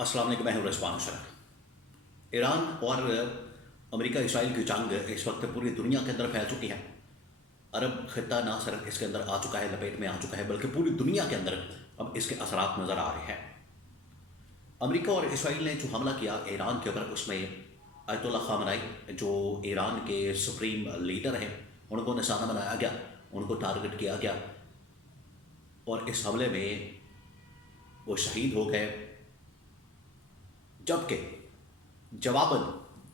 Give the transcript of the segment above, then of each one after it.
अस्सलाम वालेकुम, मैं हूं रिजवान अशरफ। ईरान और अमेरिका इसराइल की जंग इस वक्त पूरी दुनिया के अंदर फैल चुकी है। अरब खित्ता ना सिर्फ इसके अंदर आ चुका है, लपेट में आ चुका है, बल्कि पूरी दुनिया के अंदर अब इसके असरात नज़र आ रहे हैं। अमेरिका और इसराइल ने जो हमला किया ईरान के ऊपर, उसमें अयतुल्ला खामनेई जो ईरान के सुप्रीम लीडर हैं उनको निशाना बनाया गया, उनको टारगेट किया गया और इस हमले में वो शहीद हो गए। जबकि जवाबन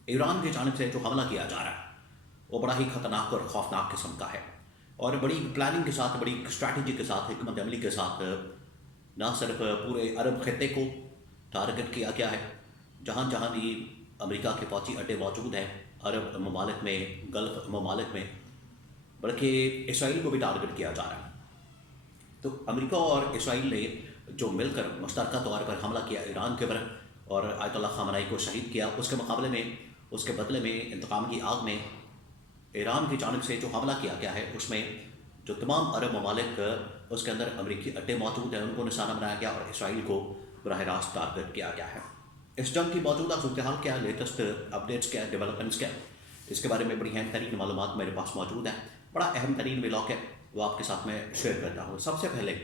ईरान की जानिब से जो हमला किया जा रहा है वो बड़ा ही खतरनाक और खौफनाक किस्म का है और बड़ी प्लानिंग के साथ, बड़ी स्ट्रैटेजी के साथ, हिकमत अमली के साथ ना सिर्फ पूरे अरब खत्ते को टारगेट किया गया है, जहाँ जहाँ भी अमेरिका के फौजी अड्डे मौजूद हैं अरब ममालिक में, गल्फ ममालिक में, बल्कि इसराइल को भी टारगेट किया जा रहा है। तो अमेरिका और इसराइल ने जो मिलकर मुश्तरका तौर पर हमला किया ईरान के ऊपर और अयतुल्ला खामनेई को शहीद किया, उसके मुकाबले में, उसके बदले में, इंतकाम की आग में ईरान की जानिब से जो हमला किया गया है उसमें जो तमाम अरब ममालिक उसके अंदर अमरीकी अड्डे मौजूद हैं उनको निशाना बनाया गया और इसराइल को बराह रास्त टारगेट किया गया है। इस जंग की मौजूदा सूरत हाल क्या है, लेटेस्ट अपडेट्स क्या है, डेवलपमेंट्स क्या है, इसके बारे में बड़ी अहम तरीन मालूमात मेरे पास मौजूद है। बड़ा अहम तरीन व्लॉग है, वो आपके साथ में शेयर करता हूँ। सबसे पहले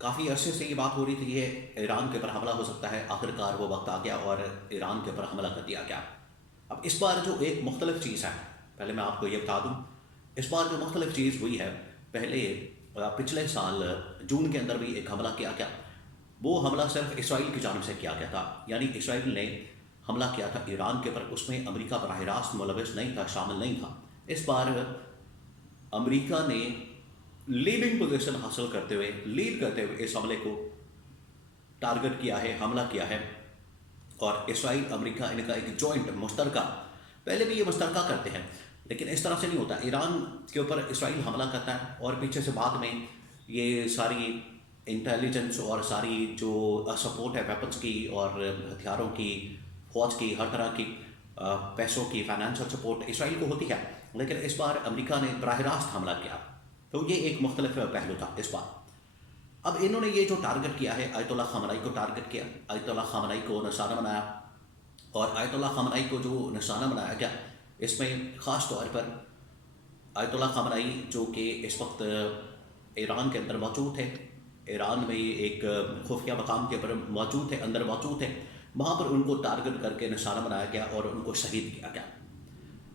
काफ़ी अरसे से ये बात हो रही थी कि ईरान के ऊपर हमला हो सकता है, आखिरकार वो वक्त आ गया और ईरान के ऊपर हमला कर दिया गया। अब इस बार जो एक मुख्तलिफ चीज़ है, पहले मैं आपको ये बता दूँ, इस बार जो मुख्तलिफ चीज़ हुई है, पहले पिछले साल जून के अंदर भी एक हमला किया गया। वो हमला सिर्फ इसराइल की जानिब से किया गया था, यानी इसराइल ने हमला किया था ईरान के ऊपर, उसमें अमेरिका बराह रास्त मुलविस नहीं था, शामिल नहीं था। इस बार अमेरिका ने लीडिंग पोजीशन हासिल करते हुए, लीड करते हुए इस हमले को टारगेट किया है, हमला किया है और इसराइल अमेरिका इनका एक जॉइंट मुश्तरका, पहले भी ये मुश्तरका करते हैं लेकिन इस तरह से नहीं होता। ईरान के ऊपर इसराइल हमला करता है और पीछे से बाद में ये सारी इंटेलिजेंस और सारी जो सपोर्ट है वेपन्स की और हथियारों की, फौज की, हर तरह की पैसों की, फाइनेंशियल सपोर्ट इसराइल को होती है। लेकिन इस बार अमेरिका ने बराह रास्त हमला किया, तो ये एक मुख्तलिफ पहलू था इस बार। अब इन्होंने ये जो टारगेट किया है, अयतुल्ला खामनेई को टारगेट किया, अयतुल्ला खामनेई को निशाना बनाया और अयतुल्ला खामनेई को जो निशाना बनाया गया इसमें ख़ास तौर पर अयतुल्ला खामनेई जो कि इस वक्त ईरान के अंदर मौजूद थे, ईरान में एक खुफिया मकाम के ऊपर मौजूद थे, अंदर मौजूद थे, वहाँ पर उनको टारगेट करके निशाना बनाया गया और उनको शहीद किया गया।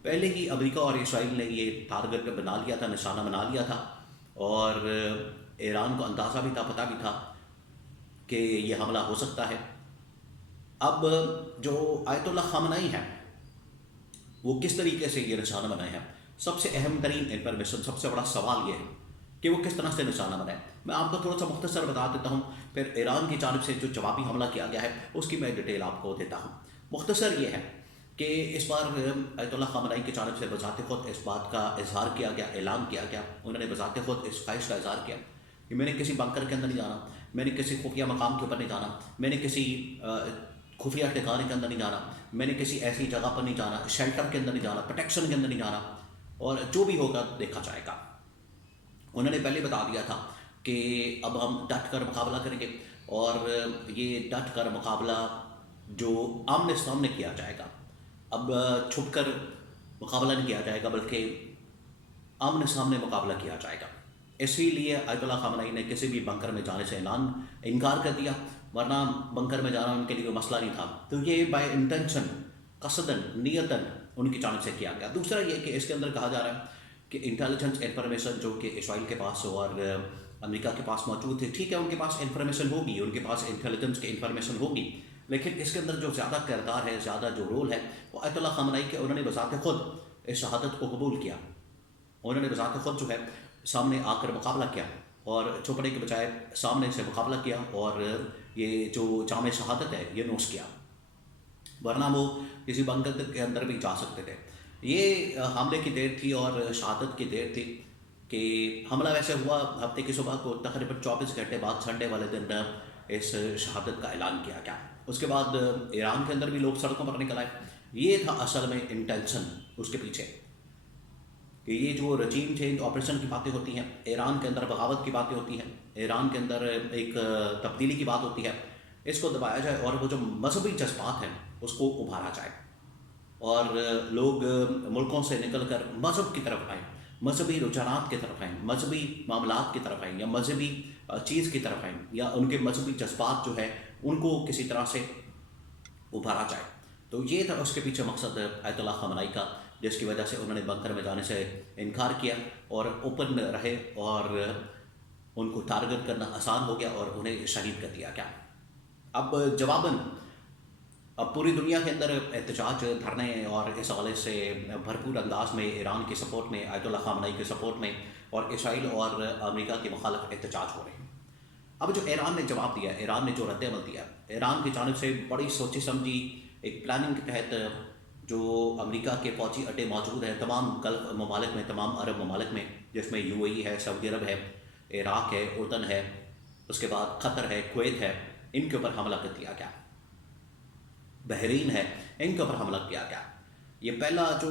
पहले ही अमेरिका और इसराइल ने ये टारगेट बना लिया था, निशाना बना लिया था और ईरान को अंदाज़ा भी था, पता भी था कि ये हमला हो सकता है। अब जो अयतुल्ला खामनेई है वो किस तरीके से ये निशाना बनाए हैं, सबसे अहम तरीन इंफॉर्मेशन, सबसे बड़ा सवाल ये है कि वो किस तरह से निशाना बनाए। मैं आपको थोड़ा सा मुख्तसर बता देता हूँ, फिर ईरान की जानिब से जो जवाबी हमला किया गया है उसकी मैं डिटेल आपको देता हूँ। मुख्तसर ये है कि इस बार अयतुल्ला खामनेई की जानिब से बज़ाते खुद इस बात का इजहार किया गया, ऐलान किया गया, उन्होंने बज़ाते खुद इस ख्वाहिश का इजहार किया कि मैंने किसी बंकर के अंदर नहीं जाना, मैंने किसी खुफिया मकाम के ऊपर नहीं जाना, मैंने किसी खुफिया ठिकाने के अंदर नहीं जाना, मैंने किसी ऐसी जगह पर नहीं जाना, शेल्टर के अंदर नहीं जाना, प्रोटेक्शन के अंदर नहीं जाना और जो भी होगा देखा जाएगा। उन्होंने पहले बता दिया था कि अब हम डट कर मुकाबला करेंगे और ये डट कर मुकाबला जो आमने सामने किया जाएगा, अब छुप कर मुकाबला नहीं किया जाएगा बल्कि आमने सामने मुकाबला किया जाएगा। इसीलिए अयतुल्ला खामनेई ने किसी भी बंकर में जाने से इनकार कर दिया, वरना बंकर में जाना उनके लिए कोई मसला नहीं था। तो ये बाय इंटेंशन, कसदन, नियतन उनकी जानिब से किया गया। दूसरा ये कि इसके अंदर कहा जा रहा है कि इंटेलिजेंस इन्फॉर्मेशन जो कि इसराइल के पास और अमेरिका के पास मौजूद थी, ठीक है, उनके पास इन्फॉर्मेशन होगी, उनके पास इंटेलिजेंस की इन्फॉर्मेशन होगी, लेकिन इसके अंदर जो ज़्यादा किरदार है, ज़्यादा जो रोल है वो अयतुल्ला खामनेई के, उन्होंने बज़ाते खुद इस शहादत को कबूल किया, उन्होंने बज़ाते खुद जो है सामने आकर मुकाबला किया और छुपने के बजाय सामने से मुकाबला किया और ये जो जामे शहादत है ये नोश किया, वरना वो किसी बंकर के अंदर भी जा सकते थे। ये हमले की देर थी और शहादत की देर थी कि हमला वैसे हुआ हफ्ते की सुबह को, तकरीबन 24 घंटे बाद संडे वाले दिन इस शहादत का ऐलान किया गया। उसके बाद ईरान के अंदर भी लोग सड़कों पर निकल आए। ये था असल में इंटेंशन उसके पीछे कि ये जो रजीम चेंज ऑपरेशन की बातें होती हैं, ईरान के अंदर बगावत की बातें होती हैं, ईरान के अंदर एक तब्दीली की बात होती है, اس کو دبایا جائے اور وہ جو مذہبی جذبات ہیں اس کو ابھارا جائے، اور لوگ ملکوں سے نکل کر مذہب کی طرف آئیں، مذہبی رجحانات کی طرف آئیں، مذہبی معاملات کی طرف آئیں، یا مذہبی چیز کی طرف آئیں، یا ان کے مذہبی جذبات جو ہے ان کو کسی طرح سے ابھارا جائے۔ تو یہ تھا اس کے پیچھے مقصد آیت اللہ خامنائی کا، جس کی وجہ سے انہوں نے بنکر میں جانے سے انکار کیا اور اوپن رہے، اور ان کو ٹارگٹ کرنا آسان ہو گیا اور انہیں شہید کر دیا گیا۔ اب جواباً اب پوری دنیا کے اندر احتجاج، دھرنے اور اس حوالے سے بھرپور انداز میں ایران کی سپورٹ میں، آیت اللہ خامنائی کی سپورٹ میں، اور اسرائیل اور امریکہ کی مخالف احتجاج ہو رہے ہیں۔ اب جو ایران نے جواب دیا، ایران نے جو رد عمل دیا، ایران کی جانب سے بڑی سوچی سمجھی ایک پلاننگ کے تحت جو امریکہ کے فوجی اڈے موجود ہیں تمام گلف ممالک میں، تمام عرب ممالک میں، جس میں یو اے ای ہے، سعودی عرب ہے، عراق ہے، اردن ہے، اس کے بعد قطر ہے، کویت ہے، ان کے اوپر حملہ کر دیا گیا، بحرین ہے، ان کے اوپر حملہ کیا گیا۔ یہ پہلا جو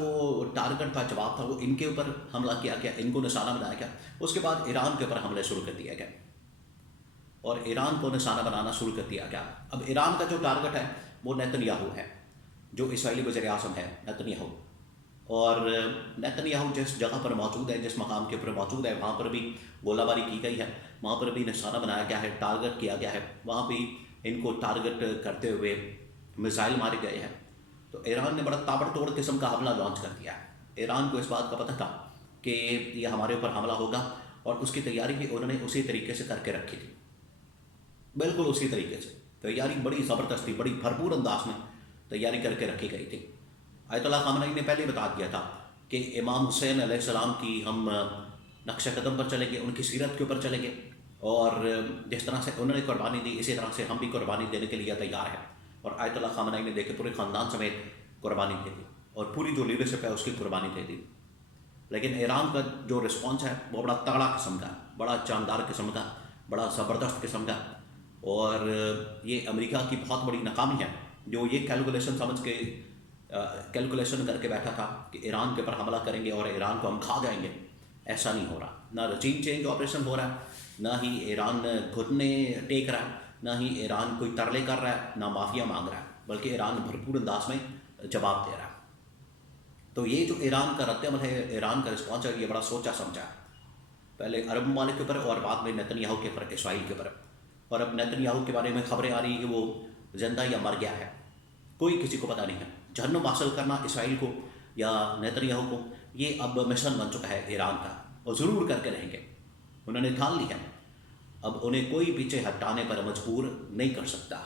ٹارگٹ تھا، جواب تھا، وہ ان کے اوپر حملہ کیا گیا، ان کو نشانہ بنایا گیا۔ اس کے بعد ایران کے اوپر حملے شروع کر دیا گیا اور ایران کو نشانہ بنانا شروع کر دیا گیا۔ اب ایران کا جو ٹارگٹ ہے وہ نیتن یاہو ہے، جو اسرائیلی وزیر اعظم ہے نیتن یاہو، اور نیتن یاہو جس جگہ پر موجود ہے، جس مقام کے اوپر موجود ہے، وہاں پر بھی گولہ باری کی گئی ہے، وہاں پر بھی نشانہ بنایا گیا ہے، ٹارگٹ کیا گیا ہے، وہاں بھی ان کو ٹارگٹ کرتے ہوئے میزائل مارے گئے ہیں۔ تو ایران نے بڑا تابڑ توڑ قسم کا حملہ لانچ کر دیا ہے۔ ایران کو اس بات کا پتہ تھا کہ یہ ہمارے اوپر حملہ ہوگا، اور اس کی تیاری بھی انہوں نے اسی طریقے سے کر کے رکھی تھی، بالکل اسی طریقے سے تیاری بڑی زبردست تھی، بڑی بھرپور انداز میں تیاری کر کے رکھی گئی تھی۔ آیت اللہ خامنائی نے پہلے بتا دیا تھا کہ امام حسین علیہ السلام کی ہم نقش قدم پر چلیں گے، ان کی سیرت کے اوپر چلیں گے، اور جس طرح سے انہوں نے قربانی دی اسی طرح سے ہم بھی قربانی دینے کے لیے تیار ہیں۔ اور آیت اللہ خامنائی نے دیکھے پورے خاندان سمیت قربانی دے دی، اور پوری جو لیڈرشپ ہے اس کی قربانی دے دی۔ لیکن ایران کا جو رسپانس ہے وہ بڑا تگڑا قسم کا، بڑا جاندار قسم کا، بڑا زبردست قسم کا، اور یہ امریکہ کی بہت بڑی ناکامی ہے، جو یہ کیلکولیشن کر کے بیٹھا تھا کہ ایران کے اوپر حملہ کریں گے اور ایران کو ہم کھا جائیں گے۔ ایسا نہیں ہو رہا، نہ رجیم چینج آپریشن ہو رہا ہے، نہ ہی ایران گھٹنے ٹیک رہا ہے، نہ ہی ایران کوئی ترلے کر رہا ہے، نہ معافیا مانگ رہا ہے، بلکہ ایران بھرپور انداز میں جواب دے رہا ہے۔ تو یہ جو ایران کا رد عمل ہے، ایران کا رسپانس ہے، یہ بڑا سوچا سمجھا ہے، پہلے عرب ممالک کے اوپر اور بعد میں نیتن یاہو کے اوپر، اسرائیل کے اوپر۔ اور اب نیتن یاہو کے بارے میں خبریں آ رہی ہیں کہ وہ زندہ یا مر گیا ہے، کوئی کسی کو پتہ نہیں ہے۔ جہنم حاصل کرنا اسرائیل کو یا نیتن یاہو کو، یہ اب مشن بن چکا ہے ایران کا، اور ضرور کر کے رہیں گے، انہوں نے ٹھان لی ہے، اب انہیں کوئی پیچھے ہٹانے پر مجبور نہیں کر سکتا۔